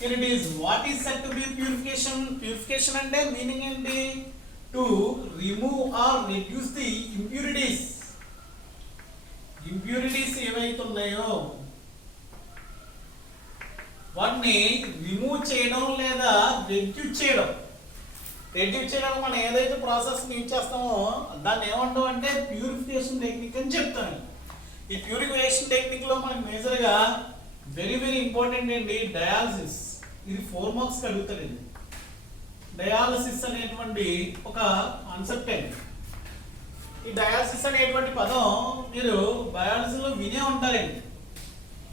Here it is. What is said to be purification? Purification and meaning ఏంటి? To remove or reduce the impurities. Impurities ఏవైతే ఉన్నాయో వాటిని remove చేయడం లేదా reduce చేయడం. రెడ్యూస్ చేయడం మనం ఏదైతే ప్రాసెస్ యూజ్ చేస్తామో దాన్ని ఏమంటాం అంటే ప్యూరిఫికేషన్ టెక్నిక్ అని చెప్తాను. ఈ ప్యూరిఫికేషన్ టెక్నిక్ లో మనకి మేజర్గా వెరీ వెరీ ఇంపార్టెంట్ అండి డయాలసిస్. ఇది 4 మార్క్స్ అడుగుతారండి. డయాలసిస్ అనేటువంటి ఒక కాన్సెప్ట్ అండి. ఈ డయాలసిస్ అనేటువంటి పదం మీరు బయాలజీలో వినే ఉంటారండి.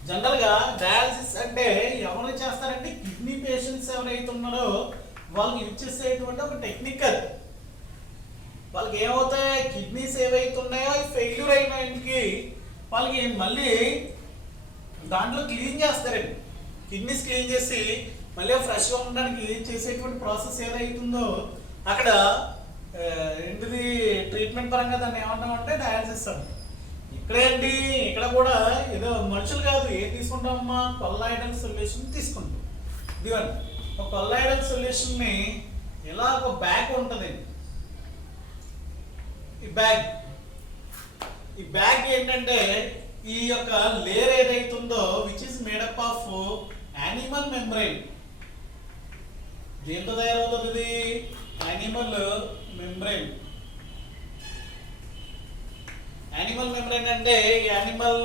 జనరల్గా డయాలసిస్ అంటే ఎవరు చేస్తారంటే కిడ్నీ పేషెంట్స్ ఎవరైతే ఉన్నారో వాళ్ళకి యూజ్ చేసేటువంటి ఒక టెక్నిక్ అది. వాళ్ళకి ఏమవుతాయి, కిడ్నీస్ ఏవైతే ఉన్నాయో ఫెయిల్యూర్ అయినానికి వాళ్ళకి మళ్ళీ దాంట్లో క్లీన్ చేస్తారండి. కిడ్నీస్ క్లీన్ చేసి మళ్ళీ ఫ్రెష్గా ఉండడానికి చేసేటువంటి ప్రాసెస్ ఏదైతుందో అక్కడ ఏంటిది ట్రీట్మెంట్ పరంగా దాన్ని ఏమంటామంటే డయాలసిస్ అంటాం. ఇక్కడేంటి, ఇక్కడ కూడా ఏదో మనుషులు కాదు, ఏం తీసుకుంటామమ్మా, కొల్లాయిడల్ సొల్యూషన్ తీసుకుంటాం. ఇదిగోండి ఒక కొల్లాయిడల్ సొల్యూషన్ని ఇలా ఒక బ్యాగ్ ఉంటుంది. ఈ బ్యాగ్ ఏంటంటే ఈ యొక్క లేయర్ ఏదైతుందో which is made up of animal membrane. దేంతో తయారవుతుంది? Animal membrane. యానిమల్ మెంబ్రెయిన్ అంటే యానిమల్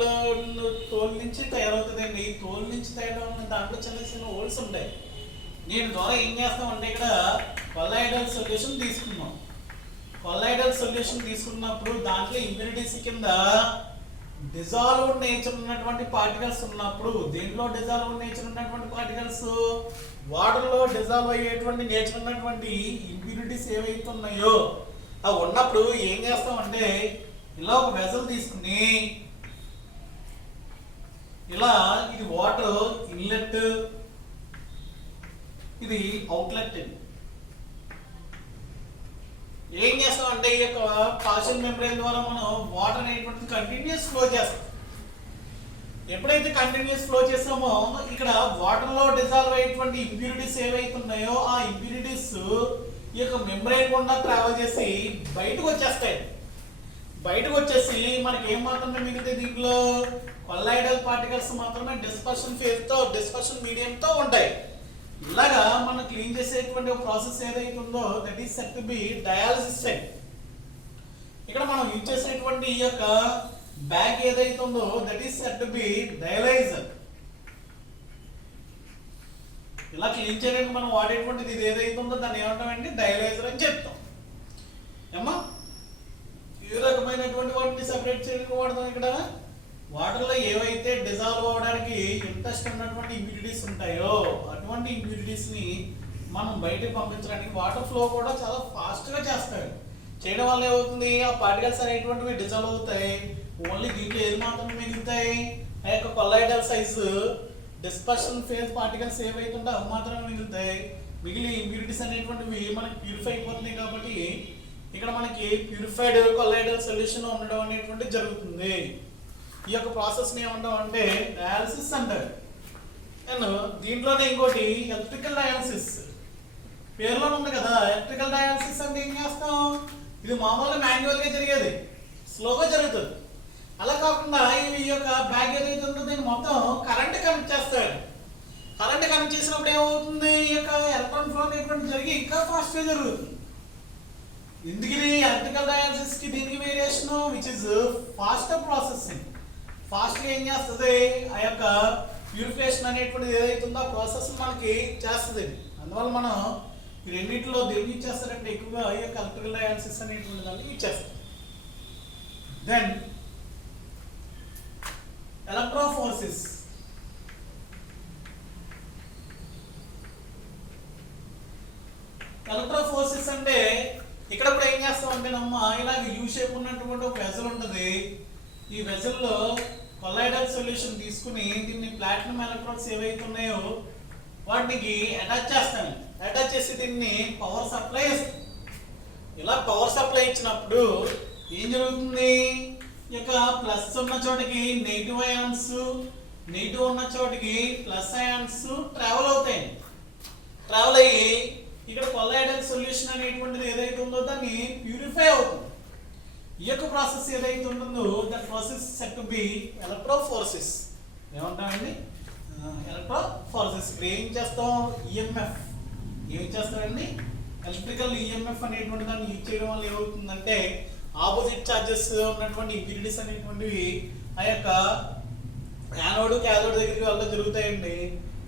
తోలు నుంచి తయారవుతుందండి. ఈ తోలు నుంచి తయారవుతున్న దాంట్లో చిన్న చిన్న హోల్స్ ఉంటాయి. దీని ద్వారా ఏం చేస్తామంటే ఇక్కడ కొల్లాయిడల్ సొల్యూషన్ తీసుకున్నాం. కొల్లాయిడల్ సొల్యూషన్ తీసుకున్నప్పుడు దాంట్లో ఇంప్యూరిటీస్ కింద డిజాల్వ్డ్ నేచర్ ఉన్నటువంటి పార్టికల్స్ ఉన్నప్పుడు, దేంట్లో డిజాల్వ్డ్ నేచర్ ఉన్నటువంటి పార్టికల్స్, వాటర్లో డిజాల్వ్ అయ్యేటువంటి నేచర్ ఉన్నటువంటి ఇంప్యూరిటీస్ ఏవైతే ఉన్నాయో అవి ఉన్నప్పుడు ఏం చేస్తామంటే ఇలా ఒక వెజల్ తీసుకుని ఇలా ఇది వాటర్ ఇన్లెట్, ఇది అవుట్లెట్. ఏం చేస్తాం అంటే ఈ యొక్క పార్షియల్ మెంబ్రెయిన్ ద్వారా మనం వాటర్ అనేటువంటిది కంటిన్యూస్ ఫ్లో చేస్తాం. ఎప్పుడైతే కంటిన్యూస్ ఫ్లో చేస్తామో ఇక్కడ వాటర్ లో డిజాల్వ్ అయ్యేటువంటి ఇంప్యూరిటీస్ ఏవైతే ఉన్నాయో ఆ ఇంప్యూరిటీస్ ఈ యొక్క మెంబ్రెయిన్ గుండా ట్రావెల్ చేసి బయటకు వచ్చేస్తాయి. బయటకు వచ్చేసి మనకి ఏం మాత్రమే మిగిలితే దీంట్లో కొల్లాయిడల్ పార్టికల్స్ మాత్రమే డిస్పర్షన్ ఫేజ్ తో, డిస్పర్షన్ మీడియం తో ఉంటాయి. ఇలాగా మనం క్లీన్ చేసేటువంటి ఒక ప్రాసెస్ ఏదైతే ఉందో that is said to B dialysis set. ఇక్కడ మనం యూజ్ చేసేటువంటి ఈ యొక్క బ్యాగ్ ఏదైతే ఉందో that is said to B dialyser. ఇలా క్లీన్ చేయడానికి మనం వాడేటువంటిది ఇది ఏదైతే ఉందో దాన్ని ఏమంటామంటే డయలైజర్ అని చెప్తాం. ఏమ్మా ఏ రకమైనటువంటి వాటిని సెపరేట్ చేయడానికి వాడతాం. ఇక్కడ వాటర్లో ఏవైతే డిజాల్వ్ అవ్వడానికి ఇంట్రెస్ట్ ఉన్నటువంటి ఇంప్యూరిటీస్ ఉంటాయో అటువంటి ఇంప్యూరిటీస్ని మనం బయటకు పంపించడానికి వాటర్ ఫ్లో కూడా చాలా ఫాస్ట్గా చేస్తారు. చేయడం వల్ల ఏమవుతుంది, ఆ పార్టికల్స్ అనేటువంటివి డిజాల్వ్ అవుతాయి. ఓన్లీ దీంట్లో ఏది మాత్రమే మిగులుతాయి, ఆ యొక్క colloidal size dispersion phase particles ఏవైతే ఉంటే అవి మాత్రమే మిగులుతాయి. మిగిలి ఇంప్యూరిటీస్ అనేటువంటివి మనకి ప్యూరిఫై అయిపోతున్నాయి. కాబట్టి ఇక్కడ మనకి ప్యూరిఫైడ్ కొల్లాయిడల్ సొల్యూషన్ ఉండడం అనేటువంటిది జరుగుతుంది. ఈ యొక్క ప్రాసెస్ని ఏమంటాం అంటే డయాలసిస్ అంటారు. అండ్ దీంట్లోనే ఇంకోటి ఎలక్ట్రికల్ డయాలసిస్ పేరులో ఉంది కదా. ఎలక్ట్రికల్ డయాలసిస్ అంటే ఏం చేస్తాం, ఇది మామూలుగా మాన్యువల్గా జరిగేది, స్లోగా జరుగుతుంది. అలా కాకుండా ఈ యొక్క బ్యాగ్ ఏదైతే ఉందో దీన్ని మొత్తం కరెంట్ కనెక్ట్ చేస్తాడు. కరెంట్ కనెక్ట్ చేసినప్పుడు ఏమవుతుంది, ఈ యొక్క ఎలక్ట్రాన్ ఫ్లో అనేటువంటి జరిగి ఇంకా ఫాస్ట్గా జరుగుతుంది. ఎందుకని ఎలక్ట్రికల్ డయాలసిస్ కి దీనికి variation which is faster processing. ఫాస్ట్గా ఏం చేస్తుంది, ఆ యొక్క ప్యూరిఫికేషన్ అనేటువంటిది ఏదైతే ఉందో ఆ ప్రాసెస్ మనకి చేస్తుంది. అందువల్ల మనం ఈ రెండింటిలో దేన్ని యూజ్ చేస్తారంటే ఎక్కువగా ఈ యొక్క ఎలక్ట్రికల్ డయాలసిస్ అనేటువంటి దాన్ని యూజ్ చేస్తాం. Then electrophoresis. ఎలక్ట్రోఫోర్సిస్ అంటే ఇక్కడ కూడా ఏం చేస్తాం అంటే ఇలాగ యూ షేప్ ఉన్నటువంటి ఒక వెజల్ ఉంటుంది. ఈ వెజల్లో కొల్లాయిడల్ సొల్యూషన్ తీసుకుని దీన్ని ప్లాటినం ఎలక్ట్రోడ్స్ ఏవైతే ఉన్నాయో వాటికి అటాచ్ చేస్తాను. అటాచ్ చేసి దీన్ని పవర్ సప్లై ఇస్తాం. ఇలా పవర్ సప్లై ఇచ్చినప్పుడు ఏం జరుగుతుంది, ఈ యొక్క ప్లస్ ఉన్న చోటికి నెగిటివ్ అయాన్స్, నెగిటివ్ ఉన్న చోటికి ప్లస్ అయాన్స్ ట్రావెల్ అవుతాయి. ట్రావెల్ అయ్యి ఇక్కడ కొల్లాయిడల్ సొల్యూషన్ అనేటువంటిది ఏదైతే ఉందో దాన్ని ప్యూరిఫై అవుతుంది. ఈ యొక్క ప్రాసెస్ ఏదైతే ఉంటుందో that process said to be electrophoresis. ఏమంటామండి? ఎలక్ట్రోఫోర్సిస్. ఇప్పుడు ఏం చేస్తాం? ఈఎంఎఫ్. ఏం చేస్తామండి? ఎలక్ట్రికల్ ఈఎంఎఫ్ అనేటువంటి దాన్ని యూజ్ చేయడం వల్ల ఏమవుతుందంటే ఆపోజిట్ చార్జెస్ ఉన్నటువంటి ఇంప్యూరిటీస్ అనేటువంటివి ఆ యొక్క యానోడ్ క్యాథోడ్ దగ్గరికి వెళ్ళడం జరుగుతాయండి.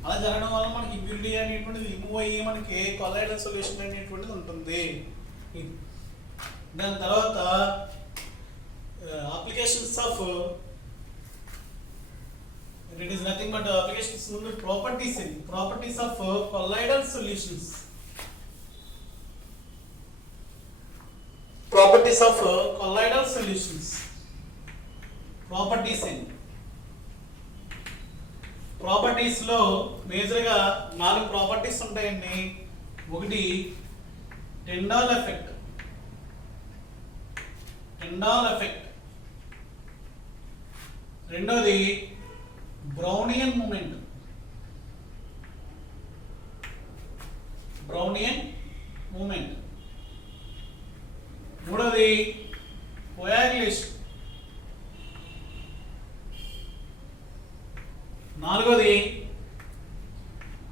అలా జరగడం వల్ల మనకి ఇంప్యూరిటీ అనేటువంటిది రిమూవ్ అయ్యి మనకి కొల్లాయిడల్ సొల్యూషన్ అనేటువంటిది ఉంటుంది. దాని తర్వాత applications of it is nothing but applications ముందు properties of colloidal solutions. Properties of colloidal solutions. Properties లో మేజర్ గా 4 ప్రాపర్టీస్ ఉంటాయండి. ఒకటి టెండాల్ ఎఫెక్ట్. రెండోది బ్రౌనియన్ మూమెంట్. మూడోది కోయాగ్యులేషన్. నాలుగోది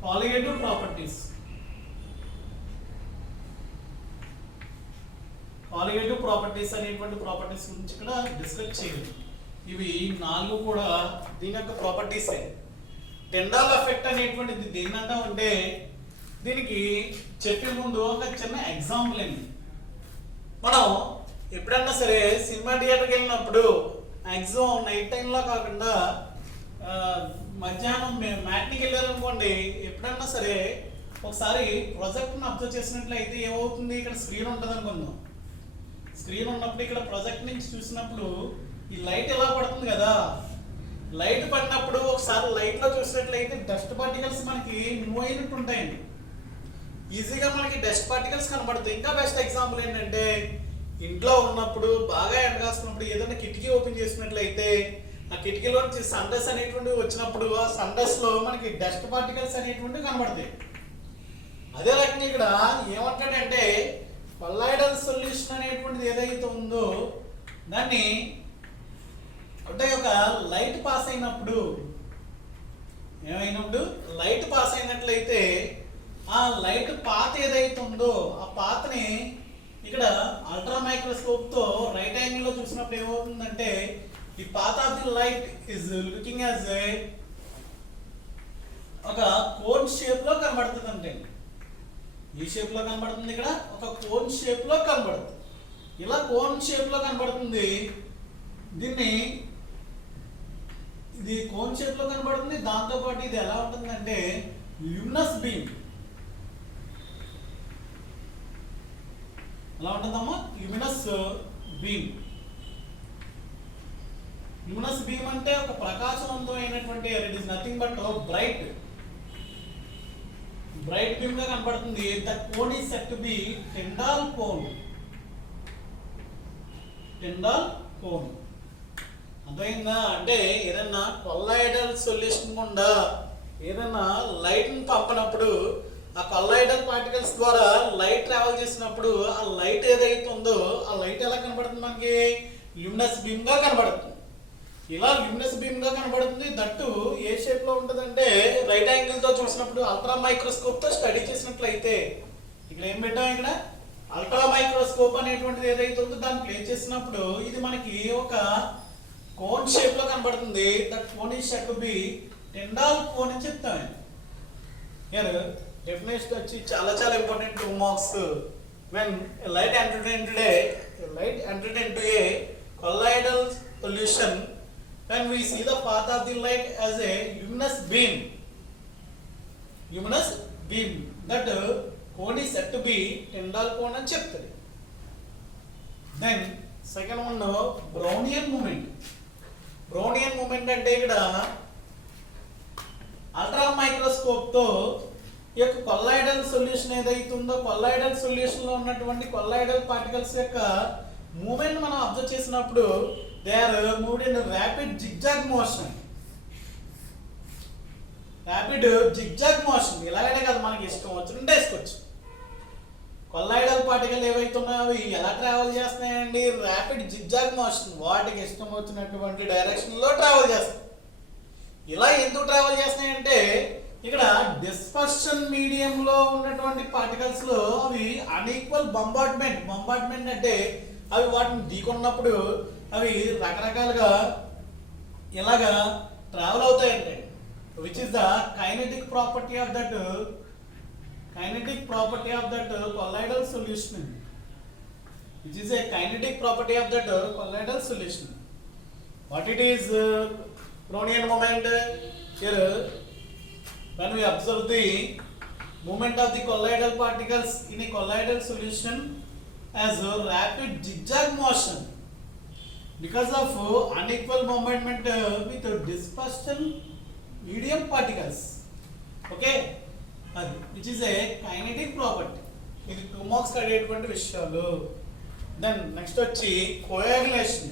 కాలిగేటివ్ ప్రాపర్టీస్. అనేటువంటి ప్రాపర్టీస్ గురించి ఇక్కడ డిస్కస్ చేయాలి. ఇవి 4 కూడా దీని యొక్క ప్రాపర్టీసే. టెండాల్ ఎఫెక్ట్ అనేటువంటిది దేన్నంటా అంటే దీనికి చెప్పే ముందు ఒక చిన్న ఎగ్జాంపుల్ అండి. మనం ఎప్పుడన్నా సరే సినిమా థియేటర్కి వెళ్ళినప్పుడు మ్యాక్సిమం నైట్ టైంలో కాకుండా మధ్యాహ్నం మ్యాట్నికి వెళ్ళారనుకోండి, ఎప్పుడన్నా సరే ఒకసారి ప్రొజెక్ట్ని అబ్జర్వ్ చేసినట్లయితే ఏమవుతుంది? ఇక్కడ స్క్రీన్ ఉంటుంది అనుకుందాం. స్క్రీన్ ఉన్నప్పుడు ఇక్కడ ప్రొజెక్ట్ నుంచి చూసినప్పుడు ఈ లైట్ ఎలా పడుతుంది కదా, లైట్ పడినప్పుడు ఒకసారి లైట్లో చూసినట్లయితే డస్ట్ పార్టికల్స్ మనకి మూవ్ అయినట్టు ఉంటాయండి. ఈజీగా మనకి డస్ట్ పార్టికల్స్ కనబడతాయి. ఇంకా బెస్ట్ ఎగ్జాంపుల్ ఏంటంటే ఇంట్లో ఉన్నప్పుడు బాగా ఎండగాస్తున్నప్పుడు ఏదైనా కిటికీ ఓపెన్ చేసినట్లయితే ఆ కిటికీలో సన్ రైస్ అనేటువంటివి వచ్చినప్పుడు ఆ సన్ రైస్ లో మనకి డస్ట్ పార్టికల్స్ అనేటువంటివి కనబడతాయి. అదే రకంగా ఇక్కడ ఏమంటాడంటే కొల్లాయిడల్ సొల్యూషన్ అనేటువంటిది ఏదైతే ఉందో దాన్ని అంటే ఒక లైట్ పాస్ అయినప్పుడు లైట్ పాస్ అయినట్లయితే ఆ లైట్ పాత్ ఏదైతే ఉందో ఆ పాత్ని ఇక్కడ అల్ట్రా మైక్రోస్కోప్ తో రైట్ యాంగిల్ లో చూసినప్పుడు ఏమవుతుందంటే ఈ path of the light is looking as ఒక కోన్ షేప్ లో కనబడుతుంది. అంటే ఈ షేప్ లో కనబడుతుంది, ఇక్కడ ఒక కోన్ షేప్ లో కనబడుతుంది. ఇలా కోన్ షేప్ లో కనబడుతుంది. ఇది కోన్ షేప్ లో కనబడుతుంది. దాంతో పాటు ఇది ఎలా ఉంటుందంటే ల్యూమినస్ బీమ్. ఎలా ఉంటుందమ్మా? ల్యూమినస్ బీమ్ అంటే ఒక ప్రకాశవంతమైనటువంటి, it is nothing but bright beam గా కనబడుతుంది. The cone is said to be Tyndall cone. అర్థమైందా? అంటే ఏదన్నా కొల్లాయిడల్ సొల్యూషన్ గుండా ఏదన్నా లైట్ ని పంపినప్పుడు ఆ కొల్లాయిడల్ పార్టికల్స్ ద్వారా లైట్ ట్రావెల్ చేసినప్పుడు ఆ లైట్ ఏదైతే ఉందో ఆ లైట్ ఎలా కనబడుతుంది? మనకి ల్యూమినస్ బీమ్ గా కనబడుతుంది. ఇలా ల్యూమినస్ బీమ్ గా కనబడుతుంది. దట్టు ఏ షేప్ లో ఉంటుందంటే రైట్ యాంగిల్ తో చూసినప్పుడు అల్ట్రా మైక్రోస్కోప్ తో స్టడీ చేసినట్లయితే ఇక్కడ ఏం పెట్టాం? ఇక్కడ అల్ట్రా మైక్రోస్కోప్ అనేటువంటిది ఏదైతే ఉందో దాన్ని ప్లే చేసినప్పుడు ఇది మనకి ఒక కోన్ షేప్ లో కనబడుతుంది. That cone is said to be Tyndall cone అని చెప్తాం. హియర్ డెఫినేషన్ వచ్చి చాలా important 2 marks. when light entered into a colloidal solution, when we see the path of the light as a luminous beam, that cone is said to be Tyndall cone అని చెప్తారు. Then second one, Brownian movement అంటే ఇక్కడ ultra microscope తో ఈ యొక్క colloidal solution ఏదైతే ఉందో colloidal solution లో ఉన్నటువంటి కొల్లాయిడల్ పార్టికల్స్ యొక్క మూవ్మెంట్ మనం అబ్జర్వ్ చేసినప్పుడు they are moved in rapid zigzag motion. Rapid zigzag motion, ఇలాగనే కదా మనకి ఇష్టం వచ్చినట్టు వేసుకోవచ్చు. కొల్లాయిడల్ పార్టికల్ ఏవైతే ఉన్నాయో అవి ఎలా ట్రావెల్ చేస్తున్నాయండి? ర్యాపిడ్ జిగ్జాగ్ మోషన్, వాటికి ఇష్టం వచ్చినటువంటి డైరెక్షన్లో ట్రావెల్ చేస్తాయి. ఇలా ఎందుకు ట్రావెల్ చేస్తున్నాయంటే ఇక్కడ డిస్పర్షన్ మీడియంలో ఉన్నటువంటి పార్టికల్స్ లో అవి అన్ఈక్వల్ బొంబార్డ్మెంట్ అంటే అవి వాటిని ఢీకొన్నప్పుడు అవి రకరకాలుగా ఇలాగా ట్రావెల్ అవుతాయంటే, which is the kinetic property of that colloidal solution, which is a kinetic property of that colloidal solution. What it is? Brownian moment. Here when we observe the movement of the colloidal particles in a colloidal solution as a rapid zigzag motion because of unequal movement with dispersion medium particles. Okay, which is a kinetic property. ఇది 2 marks అడిగేటువంటి విషయాలు. Then next వచ్చి coagulation.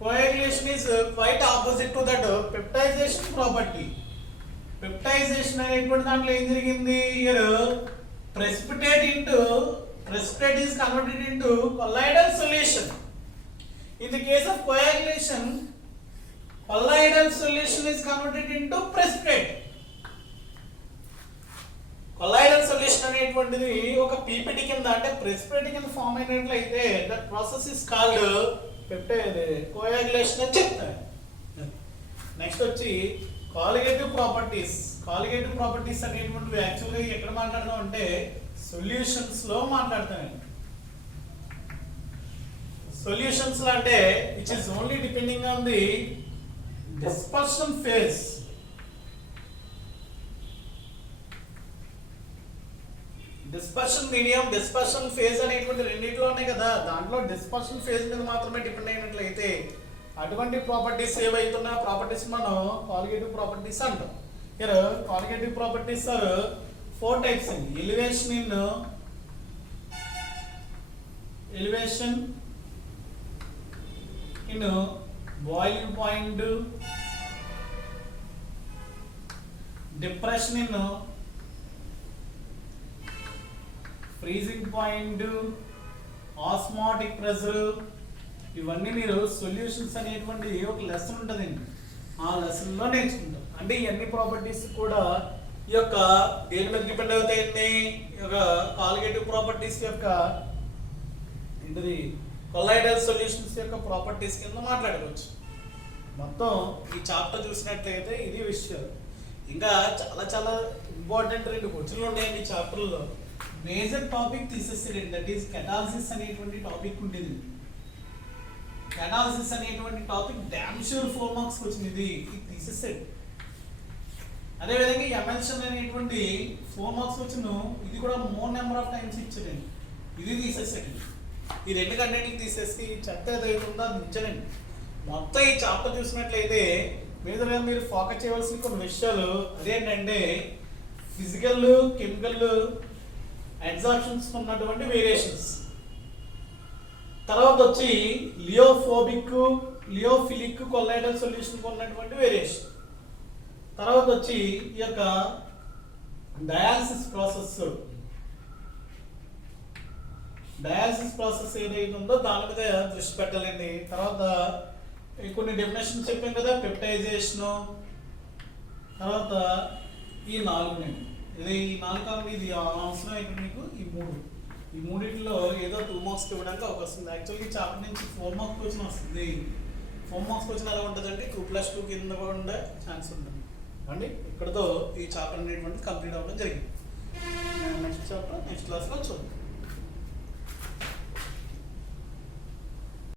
Coagulation is quite opposite to that peptization property. Peptization అనేటువంటి దాంట్లో ఏం జరిగింది? Here precipitate is converted into colloidal solution. In the case of coagulation, colloidal solution is converted into precipitate. Colloidal solution అనేటువంటిది ఒక PPT కింద అంటే precipitate కింద form అయినట్లయితే that process is called coagulation అని చెప్తారు. నెక్స్ట్ వచ్చి కాలిగేటివ్ ప్రాపర్టీస్ అనేటువంటివి యాక్చువల్గా ఎక్కడ మాట్లాడదాం అంటే సొల్యూషన్స్ లో మాట్లాడతానండి. సొల్యూషన్స్ లో అంటే which is only depending on the dispersion phase. Dispersion medium, dispersion phase అనేటువంటి రెండింటిలో ఉన్నాయి కదా, దాంట్లో డిస్పర్షన్ ఫేజ్ మీద మాత్రమే డిపెండ్ అయినట్లయితే అటువంటి ప్రాపర్టీస్ ఏవైతున్నా ప్రాపర్టీస్ మనం కాలిగేటివ్ ప్రాపర్టీస్ అంటాం. ఇక్కడ కాలిగేటివ్ ప్రాపర్టీస్ ఆర్ 4 టైప్స్ అండి. Elevation in boiling point, depression in freezing point, osmotic pressure. ఇవన్నీ మీరు సొల్యూషన్స్ అనేటువంటి ఒక లెసన్ ఉంటుందండి, ఆ లెసన్లో నేర్చుకుంటాం. అంటే ఇవన్నీ ప్రాపర్టీస్ కూడా ఈ యొక్క దేని మీద డిపెండ్ అవుతాయండి? ఈ యొక్క కాలిగేటివ్ ప్రాపర్టీస్ యొక్క ఏంటిది కొల్లాయిడల్ సొల్యూషన్స్ యొక్క ప్రాపర్టీస్ కింద మాట్లాడుకోవచ్చు. మొత్తం ఈ చాప్టర్ చూసినట్లయితే ఇది విషయాలు. ఇంకా చాలా చాలా ఇంపార్టెంట్ 2 క్వశ్చన్లు ఉన్నాయండి ఈ చాప్టర్లో. మేజర్ టాపిక్ తీసేసారండి, దట్ ఈస్ కెటాలసిస్ అనేటువంటి టాపిక్ ఉండేది. కెటాలసిస్ అనేటువంటి టాపిక్ డామ్ షూర్ 4 మార్క్స్ వచ్చింది, ఇది తీసేసాడు. అదేవిధంగా ఎమల్షన్ అనేటువంటి 4 మార్క్స్ వచ్చిన ఇది కూడా మోర్ నెంబర్ ఆఫ్ టైమ్స్ ఇచ్చారండి, ఇది తీసేసాడు. ఈ 2 కంటెంట్లు తీసేసి చెత్త ఏదైతే ఉందో అది ఇచ్చారండి. మొత్తం ఈ చాప్టర్ చూసినట్లయితే మీదుగా మీరు ఫోకస్ చేయవలసిన కొన్ని విషయాలు అదేంటంటే ఫిజికల్, కెమికల్ ఎగ్జాప్షన్స్ ఉన్నటువంటి వేరియేషన్స్, తర్వాత వచ్చి లియోఫిలిక్ కొల్లాయిడల్ సొల్యూషన్ ఉన్నటువంటి వేరియేషన్, తర్వాత వచ్చి ఈ యొక్క డయాలసిస్ ప్రాసెస్ ఏదైతే ఉందో దాని మీద దృష్టి పెట్టాలండి. తర్వాత కొన్ని డెఫినేషన్ చెప్పాం కదా, పెప్టైజేషను, తర్వాత ఈ 4 ఇది 4 కావాలి, ఇది అవసరం ఇక్కడ మీకు ఈ మూడింటిలో ఏదో 2 మార్క్స్ ఇవ్వడానికి అవకాశం ఉంది. యాక్చువల్గా చాప్టర్ నుంచి 4 మార్క్స్ క్వశ్చన్ వస్తుంది. 4 మార్క్స్ క్వశ్చన్ ఎలా ఉంటుందంటే 2+2 కింద కూడా ఉండే ఛాన్స్ ఉంటుంది అండి. ఇక్కడతో ఈ చాప్టర్ అనేటువంటిది కంప్లీట్ అవ్వడం జరిగింది. నెక్స్ట్ చాప్టర్ నెక్స్ట్ క్లాస్లో చూద్దాం.